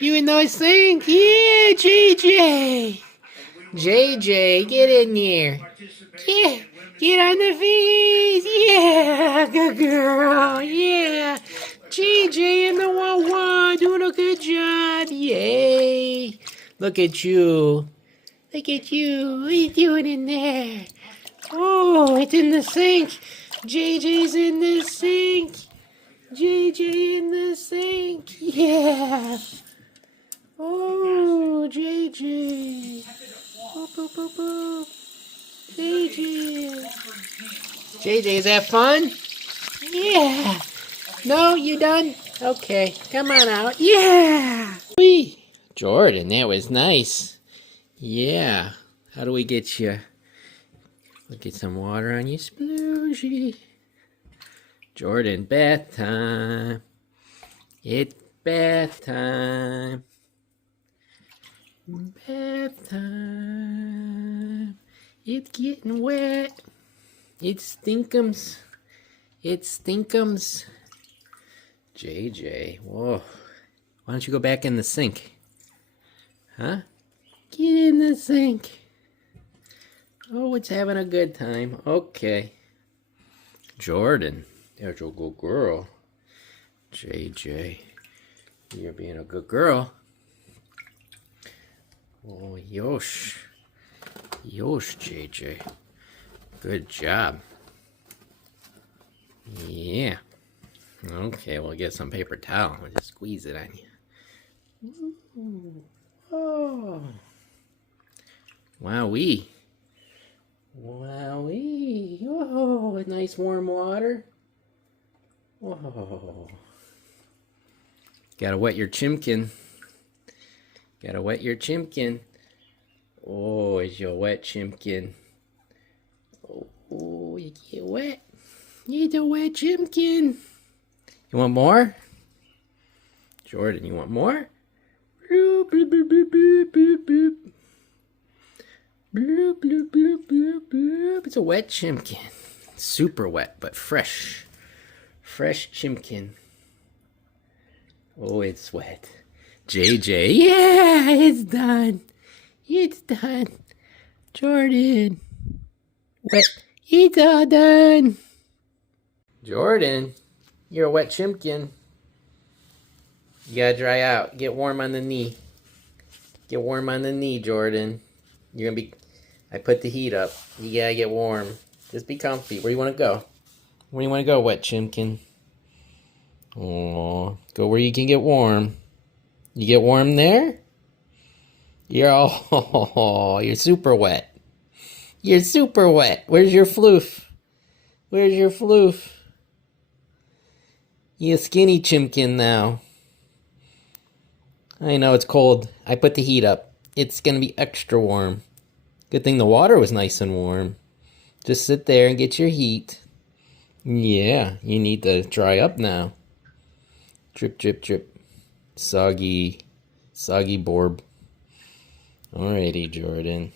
You in the sink? Yeah, JJ. JJ, get in there. Yeah, get on the face. Yeah, good girl. Yeah. JJ in the Wawa doing a good job. Yay. Look at you. Look at you. What are you doing in there? Oh, it's in the sink. JJ's in the sink. JJ in the sink. Yeah. Oh, JJ. Boop, boop, boop, boop. JJ. JJ, is that fun? Yeah. No, you done? Okay, come on out. Yeah. Whee. Jordan, that was nice. Yeah. How do we get you? We'll get some water on you, splooshy. Jordan, bath time. It's bath time. Bath time. It's getting wet. It stinkums. It stinkums. JJ, whoa. Why don't you go back in the sink? Huh? Get in the sink. Oh, it's having a good time. Okay. Jordan, there's your good girl. JJ, you're being a good girl. Oh, Yosh. Yosh, JJ. Good job. Yeah. Okay, we'll get some paper towel. We'll just squeeze it on you. Ooh. Oh. Wowee. Wowee. Oh, nice warm water. Oh. Gotta wet your chimken. Gotta wet your chimken. Oh, it's your wet chimken. Oh, you get wet. You get a wet chimken. You want more? Jordan, you want more? Bloop, bloop, bloop, bloop, bloop, bloop, bloop. Bloop, bloop, bloop, bloop, bloop. It's a wet chimken. Super wet, but fresh. Fresh chimken. Oh, it's wet. JJ, yeah, it's done. It's done. Jordan, wet. It's all done. Jordan, you're a wet chimkin. You gotta dry out. Get warm on the knee. Get warm on the knee, Jordan. You're gonna be... I put the heat up. You gotta get warm. Just be comfy. Where do you want to go? Where do you want to go, wet chimkin? Oh, go where you can get warm. You get warm there? You're all... you're super wet. You're super wet. Where's your floof? Where's your floof? You a skinny chimkin now. I know it's cold. I put the heat up. It's gonna be extra warm. Good thing the water was nice and warm. Just sit there and get your heat. Yeah, you need to dry up now. Drip, drip, drip. Soggy. Soggy borb. Alrighty, Jordan.